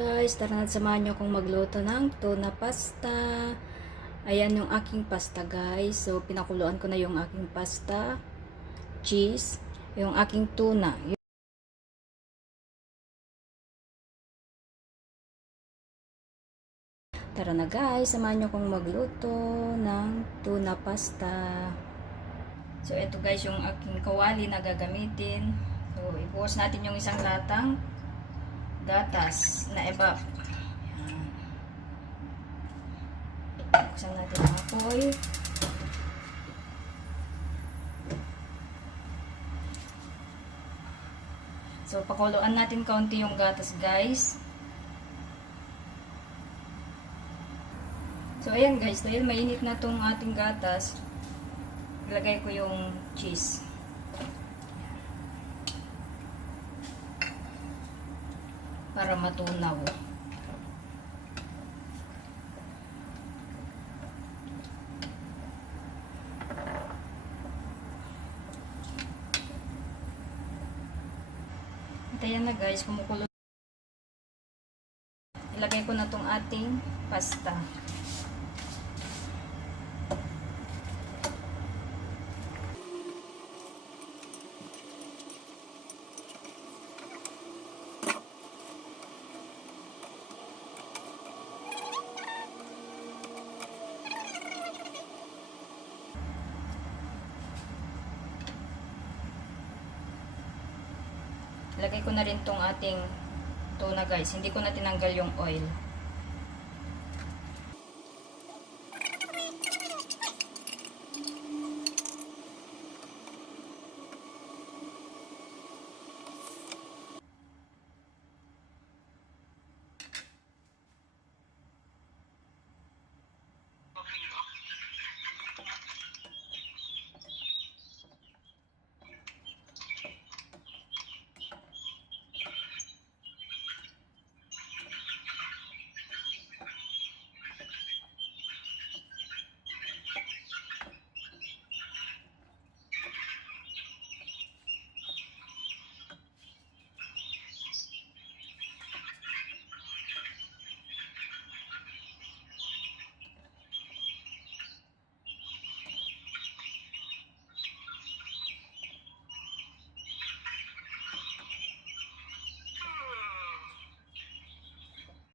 Guys, tara na samahan nyo akong magluto ng tuna pasta. Ayan yung aking pasta guys. So, pinakuluan ko na yung aking pasta, cheese, yung aking tuna. Tara na guys, samahan nyo akong magluto ng tuna pasta. So, ito guys yung aking kawali na gagamitin. So, ibuhos natin yung isang latang gatas na ebap. Buksan natin ang apoy. So, pakuluan natin kaunti yung gatas, guys. So, ayan guys, dahil mainit na tong ating gatas, ilagay ko yung cheese. Para matunaw. At ayan na guys, kumukulo. Ilagay ko na tong ating pasta. Lagay ko na rin tong ating tuna guys. Hindi ko na tinanggal yung oil.